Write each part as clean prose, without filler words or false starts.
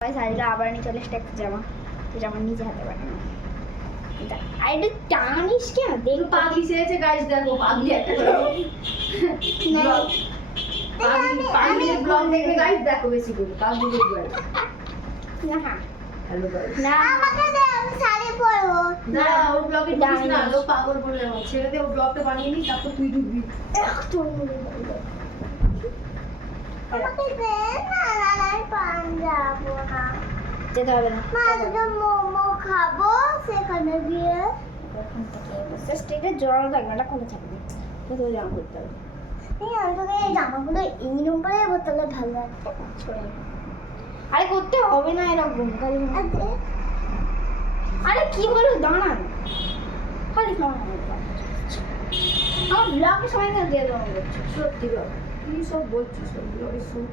সাজলে আবার নিয়ে চলে এসে একটা জামা, তো জামা নিজে হাতে বানানো। আর একটু টানিস কেন দেখ পাগলি সেজেছে গাইস, দেখো পাগলি একটা পাগলির ব্লগ দেখবে গাইস, দেখো বেশি করে পাগলি দেখবে না হ্যালো গাইস না আমাকে দে, আমি শাড়ি পরবো। না ওর ব্লগে ঢুকিস না, লোক পাগল বলে আমার ছেড়ে দে, ওর ব্লগটা বানিয়ে নি, তারপর তুই ঢুকবি। আমাকে দে না, আমি পাঞ্জাবো না। যেতে হবে না, মা, আজকে মোমো খাবো, সেখানে গিয়ে ওখান থেকে জাস্ট এটা জড়ানো থাকবে, এটা খুলে থাকবে, কোথাও জামা করতে হবে। এই অন্তত এই জামাগুলো এইরকম করে বোতলে ভালো লাগতো। আরে করতে হবে না এরকম খালি। আজকে আরে কি হলো, দাঁড়ান খালি সময় আমার ব্লগে সময় কেন দিয়ে দেওয়া করছে সত্যি কথা কি সব বলছিস ওর ব্লগে শুন।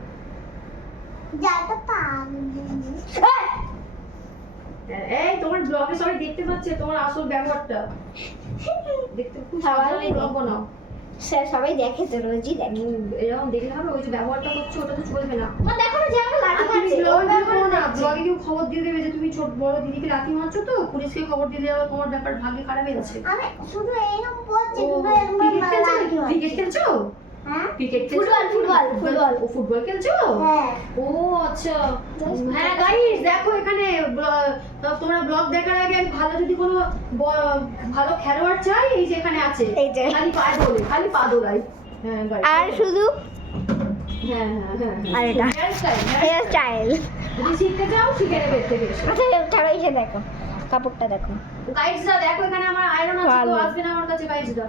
যাতে পাগলি। এই তোমার ব্লগে সবাই দেখতে পাচ্ছে তোমার আসল ব্যবহারটা, দেখতে খুব সবাই সাবধানে ব্লগ বানাও। স্যার সবাই দেখে তো রোজই দেখে। এরকম দেখলে হবে, ওই যে ব্যবহারটা করছো ওটা তো চলবে না। মা দেখো না যে আমার লাঠি আর তুমি মারছে, ব্লগ ওই দিও ব্যাপারে না, দেখছি। ব্লগে কেউ খবর দিয়ে দেবে যে তুমি ছোট বড় দিদিকে লাথি মারছো, তো পুলিশকে খবর দিলে আবার তোমার ব্যাপার ভাগ্যে খারাপ হয়ে যাচ্ছে। আমি শুধু এইরকম পড়ছি, ও, কিন্তু এরকম ক্রিকেট খেলছো? লাগি হয়। ক্রিকেট খেলছো? হ্যাঁ ক্রিকেট খেলছো? ফুটবল। ও ফুটবল খেলছো? হ্যাঁ। ও আচ্ছা। হ্যাঁ গাইস দেখো এখানে তোমরা ব্লগ দেখার আগে আমি ভালো যদি কোনো ভালো খেলোয়াড় চাই, এই যে এখানে আছে, এই যে। খালি পা দোলে, খালি পা দোলাই। হ্যাঁ গাইস আর শুধু হ্যাঁ হ্যাঁ হ্যাঁ আর এটা হেয়ার স্টাইল, হেয়ার স্টাইল। যদি শিখতে চাও শিখে নেবে এর থেকে। আচ্ছা ছাড়ো, এসে দেখো কাপড়টা দেখো। গাইসরা দেখো এখানে আমার আয়রন আছে, ভালো। তো আসবে না আমার কাছে গাইসরা।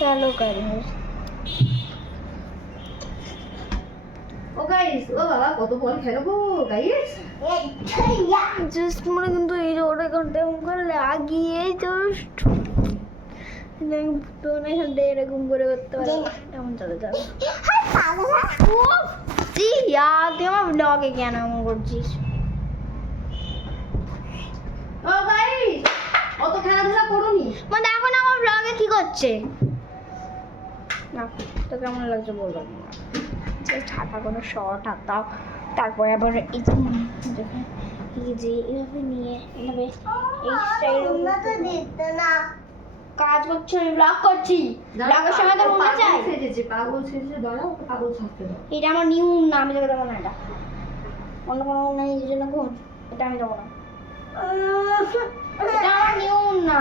কালো কালার। ও গাইস, ও বাবা কত বল খেলো গো গাইস। জাস্ট মনে কিন্তু এই যে ওটা করতে করে লাগিয়ে জাস্ট এখান থেকে এরকম করে করতে পারে, এমন চলে যাবে। তুই আমার ব্লগে কেন এমন করছিস? ও গাইস অত খেলাধুলা করোনি। মা দেখো না আমার ব্লগে কি করছে না, তো কেমন লাগছে বলবো না। জাস্ট হাতা কোনো শর্ট হাতাও, তারপরে আবার এই যে এইভাবে নিয়ে এইভাবে এই স্টাইল তোমরা তো দেখতে না। কাজ করছি, আমি ব্লগ করছি, ব্লগের সময় তো মনে চাই। সেজেছে পাগল সেজেছে, দাঁড়াও পাগল থাকতে দাও। এটা আমার নিউ না, আমি যাকে দেবো না, এটা অন্য কোনো নেই এই জন্য কোন এটা আমি দেবো না, এটা আমার নিউ না।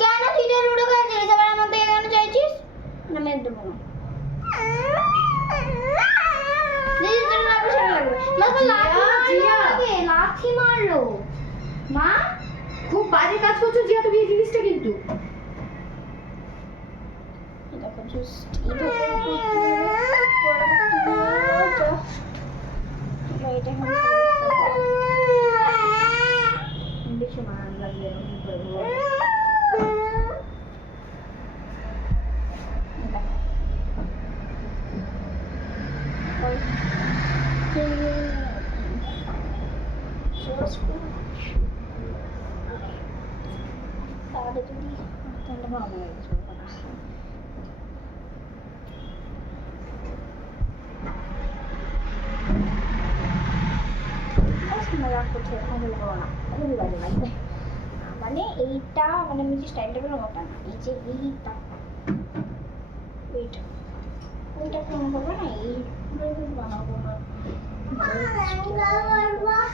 কেন তুই যে লুডো খেলছিস আবার আমার থেকে কেন চাইছিস? না আমি দেবো না। দিদি তোর লাগবে, সেটা লাগবে। মা তো লাথি মারলো মা। খুব বাজে কাজ করছো জিয়া, তুমি এই জিনিসটা কিন্তু। দেখো জাস্ট এটা বেশি মান লাগবে এরকম করে বলো। তাহলে যদি তাহলে ভালো লাগছে না। মজা করছে, ভালো লাগবে না, খুবই বাজে লাগবে। মানে এইটা মানে আমি যে স্টাইলটা বললাম ওটা না, এই যে এইটা এইটা ওইটা কেমন করবো না, এই বানাবো না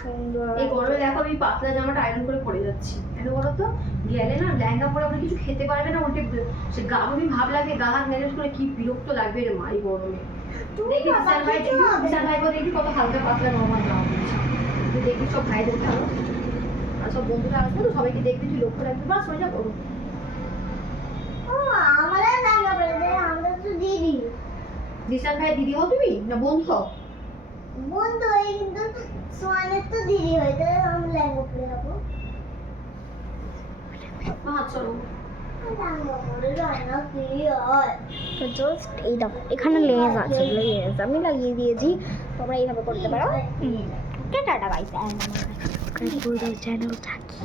সুন্দর। এই গরমে দেখো আমি পাতলা জামাটা আয়রন করে পরে যাচ্ছি, কেন বলো তো? গেলে না লেহেঙ্গা পরে আপনি কিছু খেতে পারবে না, ওটা সে গা আমি ভাব লাগে, গা হাত ম্যানেজ করে কি বিরক্ত লাগবে রে মা এই গরমে। দেখি বিশাল ভাই দেখি কত হালকা পাতলা নরমাল জামা পরছে, তুই দেখবি সব ভাইদের ভালো আর সব বন্ধুরা আসবে তো সবাইকে দেখবি, তুই লক্ষ্য রাখবি, বাস হয়ে যাবো। আমরা লাগা বলে দে, আমরা তো দিদি বিশাল ভাই দিদি হও তুমি না বন্ধু হও? বন্ধু হই, কিন্তু সোয়ানের তো দিদি হয়, তাই আমি লেহেঙ্গা পরে যাবো। চলো লেহেঙ্গা পরে যায় না কি হয়? তো জাস্ট এই দেখো এখানে লেস আছে, লেস আমি লাগিয়ে দিয়েছি, তোমরা এইভাবে করতে পারো। টাটা গাইস, চ্যানেল থাকি।